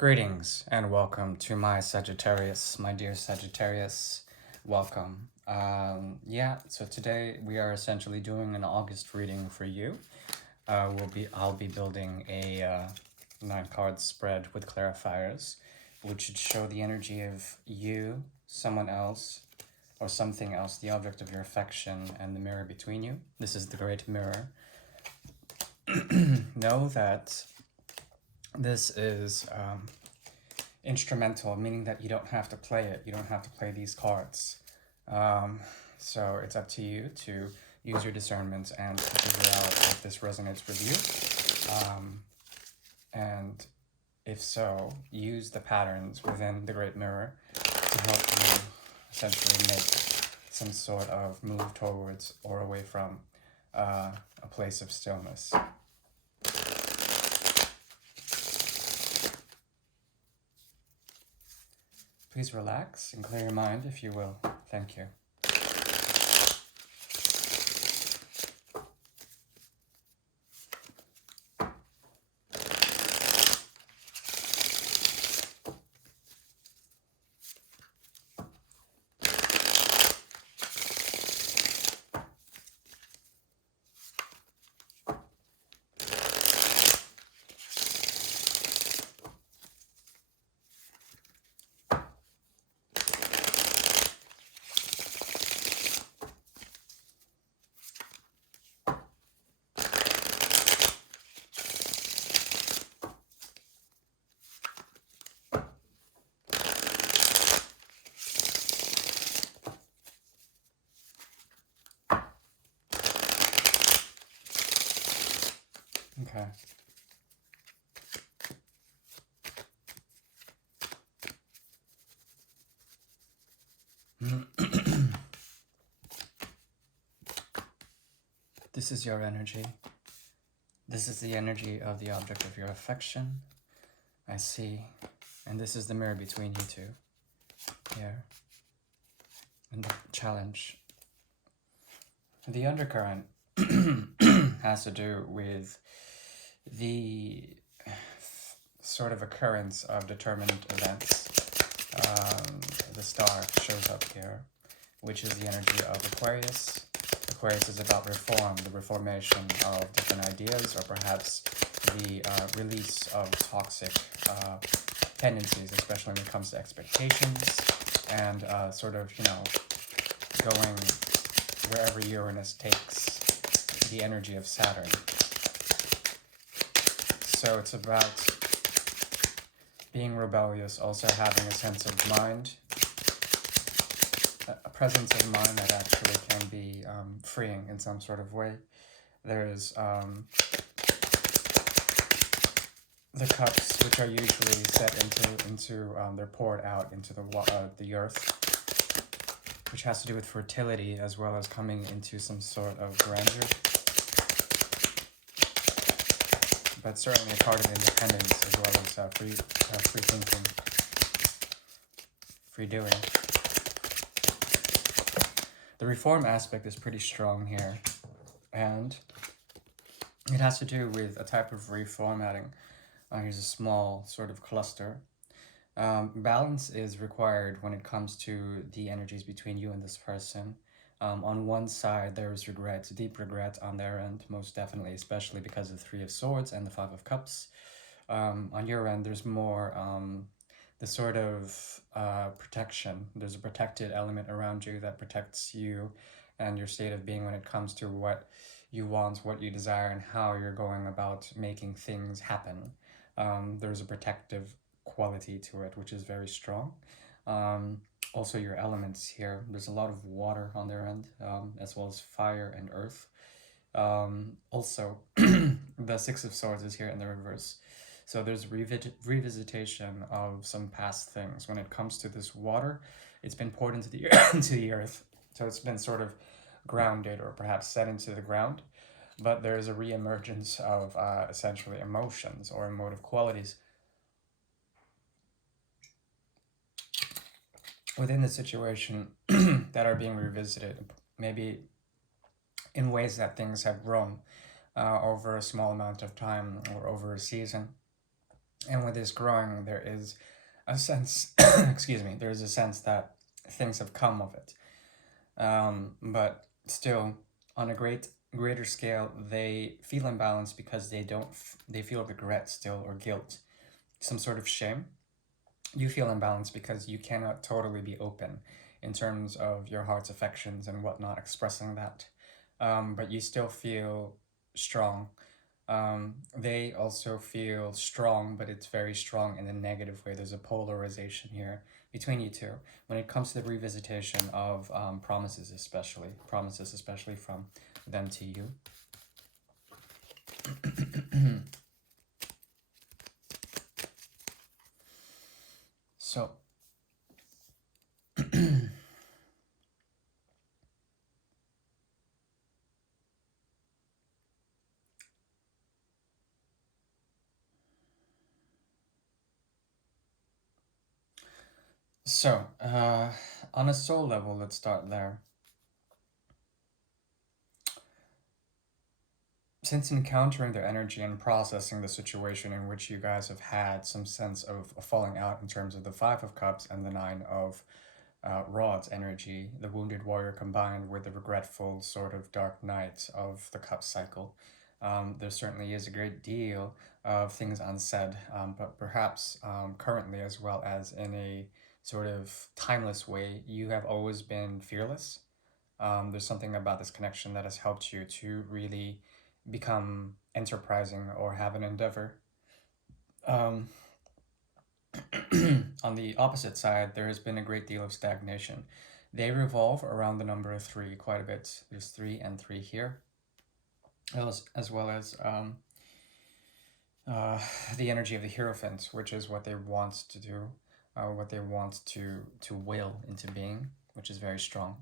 Greetings and welcome to my Sagittarius, my dear Sagittarius. Welcome. So today we are essentially doing an August reading for you. I'll be building a 9-card spread with clarifiers, which should show the energy of you, someone else, or something else, the object of your affection, and the mirror between you. This is the Great Mirror. Know that this is instrumental, meaning that you don't have to play it. You don't have to play these cards. So it's up to you to use your discernment and to figure out if this resonates with you. And if so, use the patterns within the Great Mirror to help you essentially make some sort of move towards or away from a place of stillness. Please relax and clear your mind, if you will. Thank you. Okay. This is your energy. This is the energy of the object of your affection. I see. And this is the mirror between you two. Here. And the challenge. The undercurrent has to do with the sort of occurrence of determined events. The star shows up here, which is the energy of Aquarius. Aquarius is about reform, the reformation of different ideas, or perhaps the release of toxic tendencies, especially when it comes to expectations, and sort of, going wherever Uranus takes the energy of Saturn. So it's about being rebellious, also having a sense of mind, a presence of mind that actually can be freeing in some sort of way. There's the cups, which are usually set into they're poured out into the earth, which has to do with fertility as well as coming into some sort of grandeur. But certainly a part of independence as well as free thinking, free doing. The reform aspect is pretty strong here, and it has to do with a type of reformatting. Here's a small sort of cluster. Balance is required when it comes to the energies between you and this person. On one side, there is regret, deep regret on their end, most definitely, especially because of the 3 of Swords and the 5 of Cups. On your end, there's more the sort of protection. There's a protected element around you that protects you and your state of being when it comes to what you want, what you desire, and how you're going about making things happen. There's a protective quality to it, which is very strong. Also your elements here, there's a lot of water on their end, as well as fire and earth. Also, the 6 of Swords is here in the reverse. So there's revisitation of some past things. When it comes to this water, it's been poured into the, into the earth. So it's been sort of grounded or perhaps set into the ground. But there's a re-emergence of essentially emotions or emotive qualities within the situation that are being revisited, maybe in ways that things have grown over a small amount of time or over a season. And with this growing, there is a sense, excuse me, there is a sense that things have come of it. But still, on a greater scale, they feel imbalanced because they feel regret still or guilt, some sort of shame. You feel imbalanced because you cannot totally be open in terms of your heart's affections and whatnot, expressing that. But you still feel strong. They also feel strong, but it's very strong in a negative way. There's a polarization here between you two when it comes to the revisitation of promises, especially from them to you. So, on a soul level, let's start there. Since encountering their energy and processing the situation in which you guys have had some sense of a falling out in terms of the Five of Cups and the Nine of Rods energy, the Wounded Warrior combined with the regretful sort of Dark Knight of the Cup cycle, there certainly is a great deal of things unsaid, but perhaps currently as well as in a sort of timeless way, you have always been fearless. There's something about this connection that has helped you to really become enterprising or have an endeavor. Um, on the opposite side, there has been a great deal of stagnation. They revolve around the number of three quite a bit. There's 3 and 3 here, as well as uh, the energy of the Hierophant, which is what they want to do, what they want to will into being, which is very strong.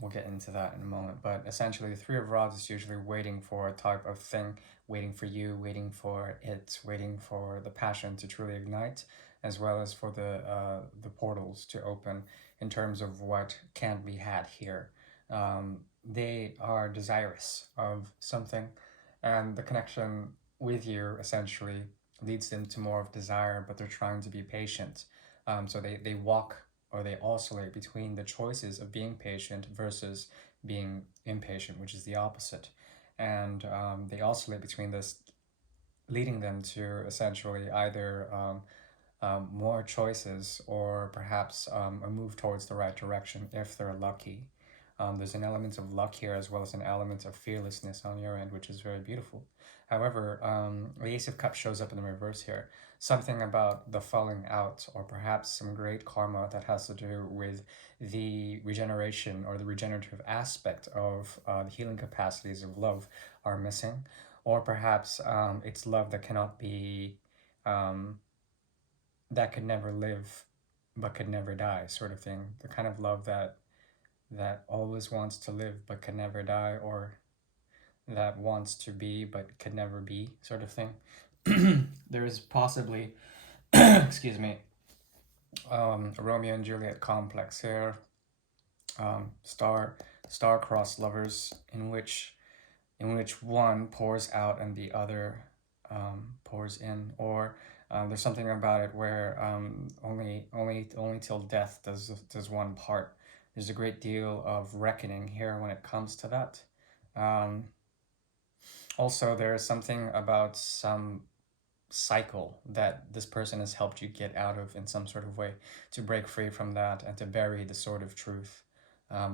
We'll get into that in a moment, but essentially the Three of Rods is usually waiting for a type of thing, waiting for you, waiting for it, waiting for the passion to truly ignite, as well as for the portals to open in terms of what can be had here. They are desirous of something, and the connection with you essentially leads them to more of desire, but they're trying to be patient. So they walk or they oscillate between the choices of being patient versus being impatient, which is the opposite. And they oscillate between this, leading them to essentially either more choices or perhaps a move towards the right direction if they're lucky. There's an element of luck here as well as an element of fearlessness on your end, which is very beautiful. However, the Ace of Cups shows up in the reverse here. Something about the falling out, or perhaps some great karma that has to do with the regeneration or the regenerative aspect of the healing capacities of love are missing. Or perhaps it's love that cannot be, that could never live but could never die, sort of thing. The kind of love that always wants to live but can never die, or that wants to be but could never be, sort of thing. There is possibly, excuse me, a Romeo and Juliet complex here. Star-crossed lovers in which one pours out and the other pours in, or there's something about it where only till death does one part. There's a great deal of reckoning here when it comes to that. Um, Also, there is something about some cycle that this person has helped you get out of in some sort of way, to break free from that and to bury the sword of truth,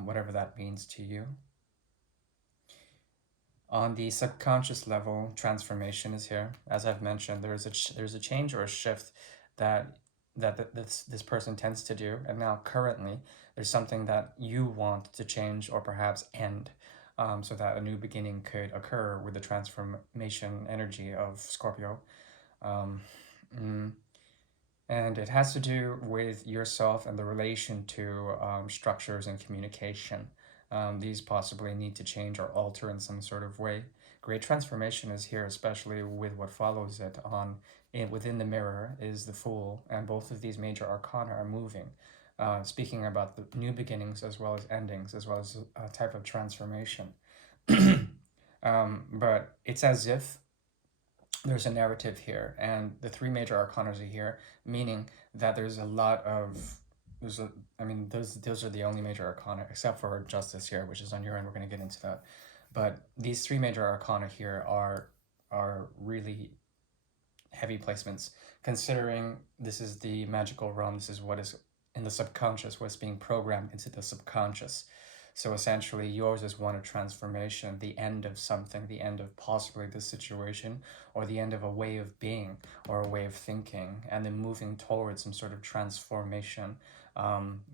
whatever that means to you. On the subconscious level, transformation is here. As I've mentioned, there's a change or a shift that this person tends to do, and now currently there's something that you want to change or perhaps end, so that a new beginning could occur with the transformation energy of Scorpio. Um, mm, and it has to do with yourself and the relation to structures and communication. These possibly need to change or alter in some sort of way. Great transformation is here, especially with what follows it on within the mirror is the Fool, and both of these major arcana are moving, speaking about the new beginnings as well as endings, as well as a type of transformation. But it's as if there's a narrative here, and the three major arcana are here, meaning that there's a lot of there's a I mean those are the only major arcana except for justice here, which is on your end. We're going to get into that, but these three major arcana here are really heavy placements, considering this is the magical realm. This is what is in the subconscious, what's being programmed into the subconscious. So essentially, yours is one of transformation, the end of something, the end of possibly this situation, or the end of a way of being or a way of thinking, and then moving towards some sort of transformation,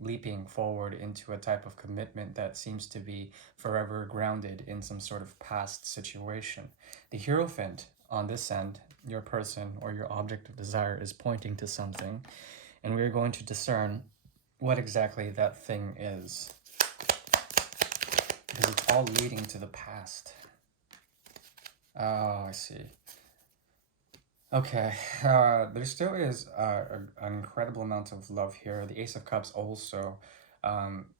leaping forward into a type of commitment that seems to be forever grounded in some sort of past situation. The Hierophant on this end, your person or your object of desire, is pointing to something, and we're going to discern what exactly that thing is, because it's all leading to the past. Oh, I see. Okay, there still is an incredible amount of love here. The Ace of Cups also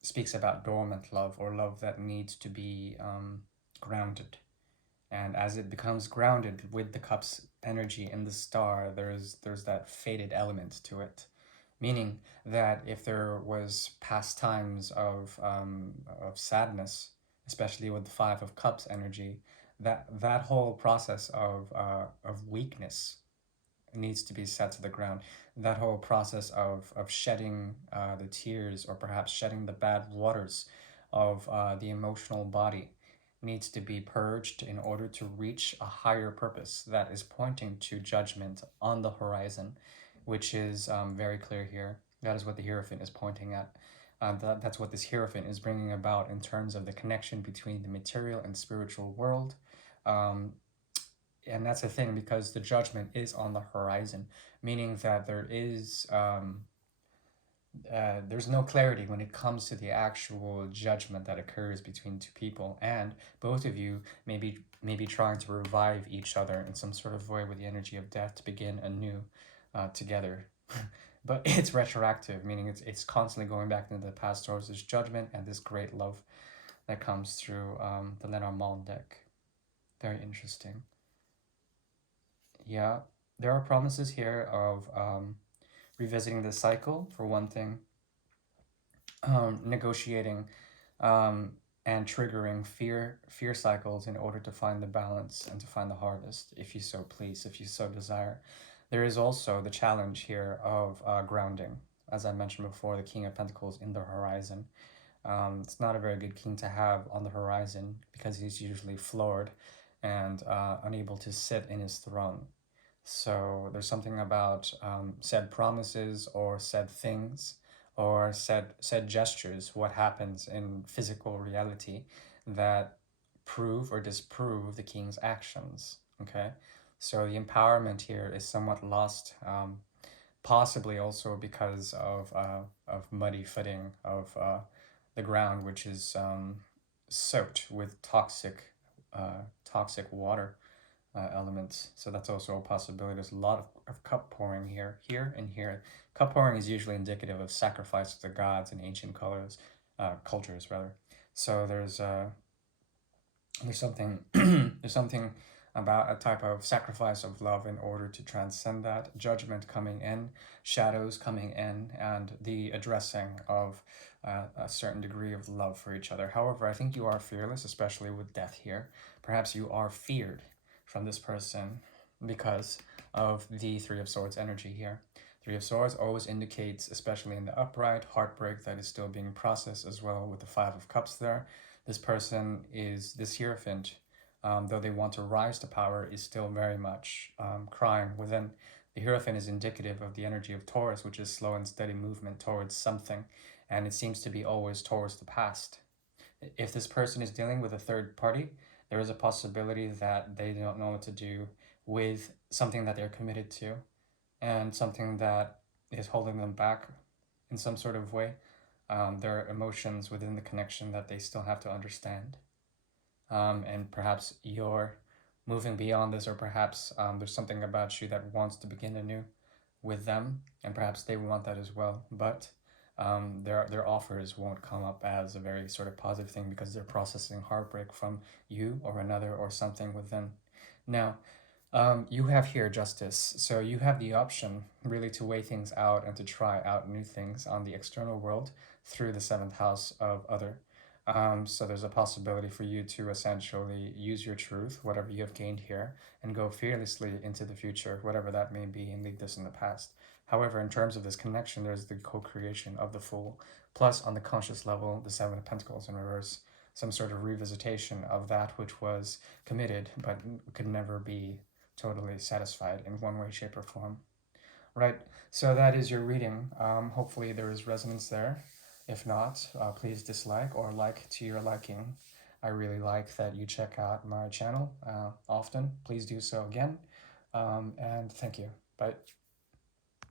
speaks about dormant love, or love that needs to be grounded. And as it becomes grounded with the cup's energy in the star, there's that faded element to it, meaning that if there was past times of sadness, especially with the Five of Cups energy, that whole process of weakness needs to be set to the ground. That whole process of shedding the tears, or perhaps shedding the bad waters of the emotional body, needs to be purged in order to reach a higher purpose that is pointing to judgment on the horizon, which is very clear here. That is what the Hierophant is pointing at. That's what this Hierophant is bringing about in terms of the connection between the material and spiritual world. Um, and that's the thing, because the judgment is on the horizon, meaning that there's no clarity when it comes to the actual judgment that occurs between two people, and both of you may be trying to revive each other in some sort of way with the energy of death to begin anew together. But it's retroactive, meaning it's constantly going back into the past towards this judgment and this great love that comes through the Lenormand deck. Very interesting. Yeah, there are promises here of revisiting the cycle, for one thing, negotiating and triggering fear cycles in order to find the balance and to find the harvest, if you so please, if you so desire. There is also the challenge here of grounding. As I mentioned before, the King of Pentacles in the horizon. It's not a very good king to have on the horizon, because he's usually floored and unable to sit in his throne. So there's something about said promises, or said things, or said gestures, what happens in physical reality, that prove or disprove the king's actions. Okay, so the empowerment here is somewhat lost, possibly also because of muddy footing of the ground, which is soaked with toxic water elements. So that's also a possibility. There's a lot of cup pouring here and here. Cup pouring is usually indicative of sacrifice to the gods in ancient cultures rather. So there's something there's something about a type of sacrifice of love in order to transcend that, judgment coming in, shadows coming in, and the addressing of a certain degree of love for each other. However, I think you are fearless, especially with death here. Perhaps you are feared from this person because of the Three of Swords energy here. Three of Swords always indicates, especially in the upright, heartbreak that is still being processed, as well with the Five of Cups there. This person is, this Hierophant, though they want to rise to power, is still very much crying within. The Hierophant is indicative of the energy of Taurus, which is slow and steady movement towards something, and it seems to be always towards the past. If this person is dealing with a third party, there is a possibility that they don't know what to do with something that they're committed to, and something that is holding them back in some sort of way. There are emotions within the connection that they still have to understand. And perhaps you're moving beyond this, or perhaps there's something about you that wants to begin anew with them, and perhaps they want that as well. But their offers won't come up as a very sort of positive thing, because they're processing heartbreak from you or another or something with them. Now, You have here justice, so you have the option really to weigh things out and to try out new things on the external world through the seventh house of other. So there's a possibility for you to essentially use your truth, whatever you have gained here, and go fearlessly into the future, whatever that may be, and leave this in the past. However, in terms of this connection, there's the co-creation of the Fool, plus on the conscious level, the Seven of Pentacles in reverse, some sort of revisitation of that which was committed but could never be totally satisfied in one way, shape, or form. Right, so that is your reading. Hopefully there is resonance there. If not, please dislike or like to your liking. I really like that you check out my channel often. Please do so again. And thank you. Bye.